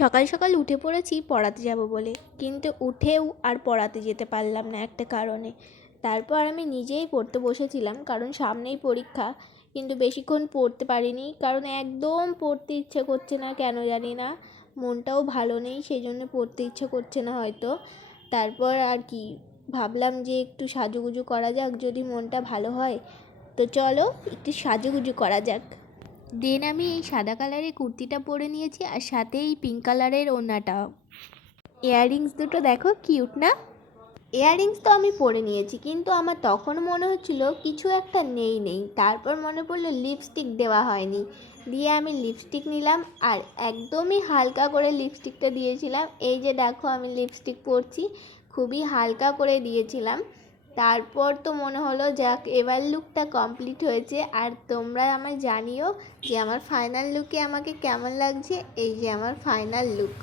সকাল সকাল উঠে পড়েছি পড়াতে যাব বলে, কিন্তু উঠেও আর পড়াতে যেতে পারলাম না একটা কারণে। তারপর আমি নিজেই পড়তে বসেছিলাম, কারণ সামনেই পরীক্ষা। কিন্তু বেশিক্ষণ পড়তে পারিনি, কারণ একদম পড়তে ইচ্ছে করছে না, কেন জানি না। মনটাও ভালো নেই, সেই জন্য পড়তে ইচ্ছে করছে না হয়তো। তারপর আর কি ভাবলাম যে একটু সাজুগুজু করা যাক, যদি মনটা ভালো হয়। তো চলো একটু সাজুগুজু করা যাক। দেন আমি এই সাদা কালারের কুর্তিটা পরে নিয়েছি, আর সাথে এই পিঙ্ক কালারের ওড়নাটাও। ইয়াররিংস দুটো দেখো কিউট না? ইয়াররিংস তো আমি পরে নিয়েছি, কিন্তু আমার তখন মনে হচ্ছিল কিছু একটা নেই। তারপর মনে পড়লো লিপস্টিক দেওয়া হয়নি। দিয়ে আমি লিপস্টিক নিলাম, আর একদমই হালকা করে লিপস্টিকটা দিয়েছিলাম। এই যে দেখো আমি লিপস্টিক পরছি, খুবই হালকা করে দিয়েছিলাম। তারপর তো মনে হলো যাক, এবার লুকটা কমপ্লিট হয়েছে। আর তোমরা আমায় জানিও যে আমার ফাইনাল লুকে আমাকে কেমন লাগছে। এই যে আমার ফাইনাল লুক।